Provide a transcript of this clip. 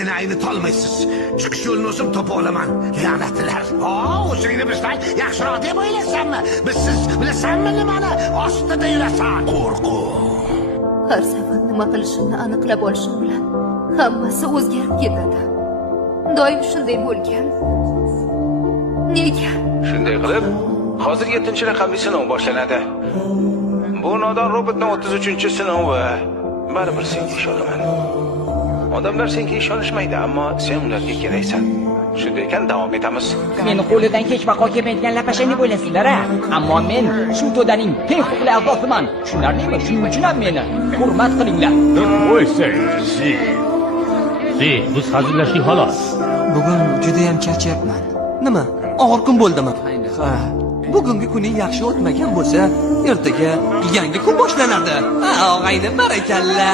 Meni aynitolmaysiz. Chiqish yo'lini o'zim topa olaman. La'natlar. O'zingni bizdan yaxshiroq deb o'ylaysanmi? Siz bilasanmi nimani ostida yurasan? Qo'rquv. Har safar nima qilishimni aniqlab olishim bilan hammasi o'zgarib ketadi. Doim shunday bo'lgan. Nega? Shunday qilib, hozir 7-raqamli sinov boshlanadi. Bu nodon robotning 33-sinovi. Baribir senga ishonaman. Odamlar senga ishonishmaydi, ammo sen ularga keraksan. Shunday ekan davom etamiz. Meni qo'lidan hech vaqo kelmaydigan lapashani bo'lasizlar-a? Ammo men shu to'daning teng huquqli a'zosiman. Tushunarlimi? Shuning uchun ham meni hurmat qilinglar. Qo'ysang, biz hazillashdik xolos. Bugun juda ham charchyapman. Nima? Og'ir kun bo'ldimi? Ha. Bugungi kuning yaxshi o'tmagan bo'lsa, ertaga yangi kun boshlanadi. Og'ayni barakalla.